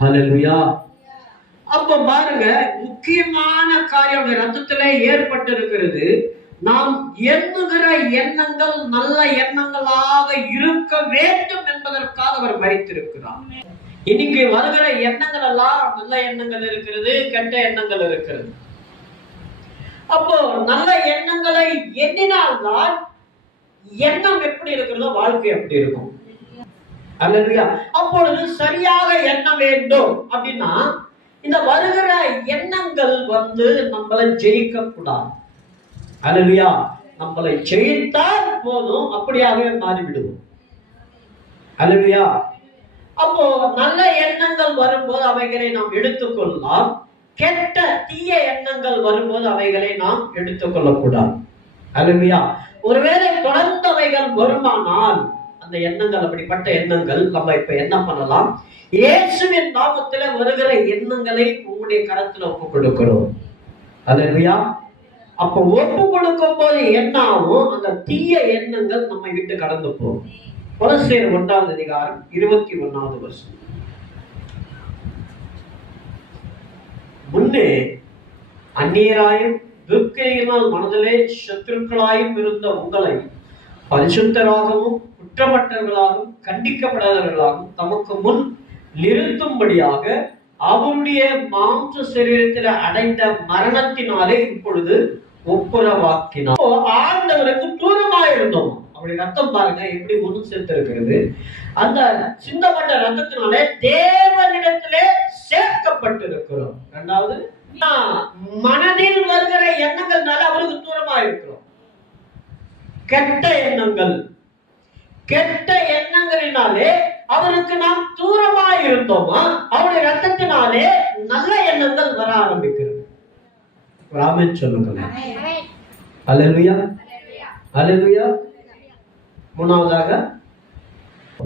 ஹல்லேலூயா. அப்ப பாருங்க, முக்கியமான காரியம் ரத்தத்துல ஏற்பட்டு இருக்கிறது. நாம் எண்ணுகிற எண்ணங்கள் நல்ல எண்ணங்களாக இருக்க வேண்டும் என்பதற்காக அவர் மரித்திருக்கிறார். இன்னைக்கு வருகிற எண்ணங்கள் எல்லாம் நல்ல எண்ணங்கள் இருக்கிறது, கெட்ட எண்ணங்கள் இருக்கிறது. அப்போ நல்ல எண்ணங்களை எண்ணினால்தான் எண்ணம் எப்படி இருக்கிறதோ வாழ்க்கை எப்படி இருக்கும். அல்லேலூயா. அப்பொழுது சரியாக எண்ண வேண்டும் அப்படின்னா இந்த வருகிற எண்ணங்கள் நம்மளை ஜெயிக்க கூடாது. அல்லேலூயா. நம்மளை ஜெயித்தால் போதும், அப்படியாகவே மாறிவிடுவோம். அல்லேலூயா. அப்போ நல்ல எண்ணங்கள் வரும்போது அவைகளை நாம் எடுத்துக்கொள்ளலாம். கெட்ட தீய எண்ணங்கள் வரும்போது அவைகளை நாம் எடுத்துக்கொள்ளக்கூடாது. அல்லேலூயா. ஒருவேளை தொடர்ந்தவைகள் வருமானால் அந்த எண்ணங்கள், அப்படிப்பட்ட எண்ணங்கள் நம்ம இப்ப என்ன பண்ணலாம்? இயேசுவின் நாமத்துல வருகிற எண்ணங்களை உங்களுடைய கரத்துல ஒப்பு கொடுக்கிறோம். அல்லேலூயா. அப்ப ஒப்பு கொடுக்கும் போது என்ன ஆகும்? அந்த தீய எண்ணங்கள் நம்ம விட்டு கடந்து போகும். கொலோசியர் 1வது அதிகாரம் 21வது வசனம். முன்னே அந்நியராயும் துர்க்கையினால் மனதிலே சத்துருக்களாயும் இருந்த உங்களை பரிசுத்தராகவும் குற்றமற்றவர்களாகவும் கண்டிக்கப்படாதவர்களாகவும் தமக்கு முன் நிறுத்தும்படியாக அவருடைய மாம்ச சரீரத்தில் அடைந்த மரணத்தினாலே இப்பொழுது ஒப்புரவாக்கினார். ஆண்டவருக்கு தூரமாக இருந்தோம். அவருடைய ரத்தம் பாருங்க எப்படி ஒன்று சேர்த்து இருக்கிறது. அந்த சிந்தப்பட்ட ரத்தத்தினாலே தேவனிடத்திலே சேர்க்கப்பட்டிருக்கிறோம். இரண்டாவது, மனதில் வருகிற எண்ணங்கள்னால அவருக்கு தூரமா இருக்கிறோம். கெட்ட எண்ணங்கள், கெட்ட எண்ணங்களினாலே அவருக்கு நாம் தூரமா இருந்தோமா, அவருடைய ரத்தத்தினாலே நல்ல எண்ணங்கள் வர ஆரம்பிக்கிறது. ஆமென் சொல்லுங்க. அல்லேலூயா. அல்லேலூயா. மூணாவதாக,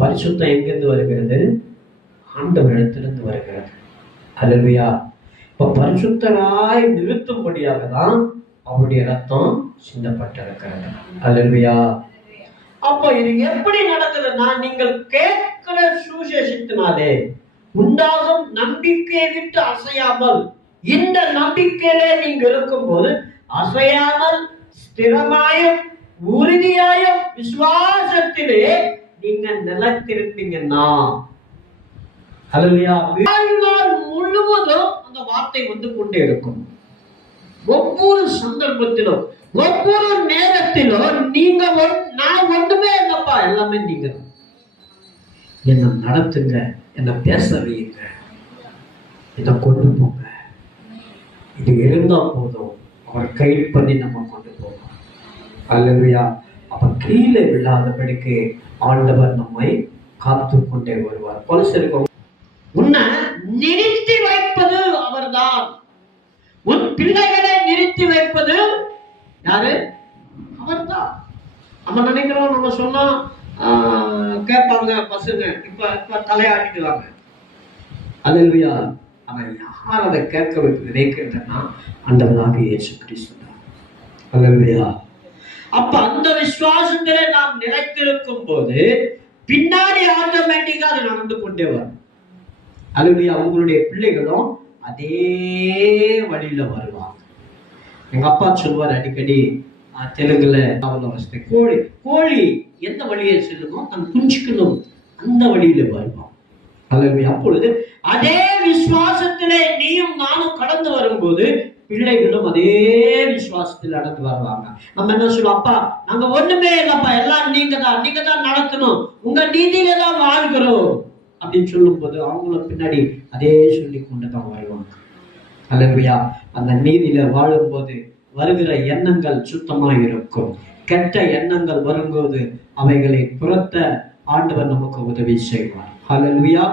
பரிசுத்தம் எங்கிருந்து வருகிறது? ஆண்டவரிடத்திலிருந்து வருகிறது. அல்லேலூயா. இப்ப பரிசுத்தராய் நிறுத்தும்படியாக தான் அவருடைய ரத்தம் சிந்தப்பட்டிருக்கிறது. அல்லேலூயா. அப்போ இது எப்படி நடக்குதுன்னா, நீங்கள் கேட்கிற சுவிசேஷத்தினாலே உண்டாகும் நம்பிக்கையை விட்டு அசையாமல், இந்த நம்பிக்கையிலே நீங்க இருக்கும்போது அசையாமல் ஸ்திரமாயும் உறுதியாயும் விசுவாசத்திலே நீங்க நிலைத்திருப்பீங்கன்னா, அல்லேலூயா, வாழ்நாள் முழுவதும் அந்த வார்த்தை வந்து கொண்டே இருக்கும். ஒவ்வொரு சந்தர்ப்பத்திலும், ஒவ்வொரு நேரத்திலும் நீங்க நான் ஒண்ணுமே இல்லப்பா, எல்லாமே நீங்க என்ன நடத்துங்க, என்ன பேச வையுங்க, என்ன கொண்டு போங்க, இது இருந்தா போதும், அவர் கைது பண்ணி நம்ம கொண்டு போவோம். அல்லேலூயா. அப்ப கீழே விழாதபடிக்கு ஆண்டவர் நம்மை காத்து கொண்டே வருவார். கொலோசியர், உன்னை நிறுத்தி வைப்பது அவர்தான். உன் பிள்ளைகளை நிறுத்தி வைப்பது யாரு? அவர்தான். நம்ம நினைக்கிறோம், நம்ம சொன்னா கேட்பாங்க பசங்க, இப்ப தலையாடிடுவாங்க. அல்லேலூயா. அவன் யார் அதை கேட்க வைத்து நினைக்கின்றனா? ஆண்டவராக இயேசு கிறிஸ்து தான். அல்லேலூயா. அப்ப அந்த விசுவாசத்திலே நாம் நிலைத்திருக்கும் போது பின்னாடி ஆட்டோமேட்டிக்கா அது நடந்து கொண்டே வரும். அல்லேலூயா. உங்களுடைய பிள்ளைகளும் அதே வழியில வருவாங்க. எங்க அப்பா சொல்வார் அடிக்கடி தெலுங்குல, கோழி கோழி எந்த வழியை செல்லுமோ தன் குஞ்சுக்கணும் அந்த வழியில வருவான். அல்லேலூயா. அப்பொழுது அதே விசுவாசத்திலே நீயும் நானும் கடந்து வரும்போது பிள்ளைகளும் அதே விசுவாசத்தில் நடந்து வருவாங்க. நம்ம என்ன சொல்லுவோம்? அப்பா நாங்க ஒண்ணுமே இல்லப்பா, எல்லாம் நீங்க தான் நடத்தணும், உங்க நீதியில தான் வாழ்கிறோம் அப்படின்னு சொல்லும் போது அவங்களும் பின்னாடி அதே சொல்லி கொண்டுதான் வருவாங்க. அல்லேலூயா. அந்த நீதியில வாழும்போது வருகிற எண்ணங்கள் சுத்தமாக இருக்கும். கெட்ட எண்ணங்கள் வரும்போது அவைகளை புறத்த ஆண்டவர் நமக்கு உதவி செய்வார். அல்லேலூயா.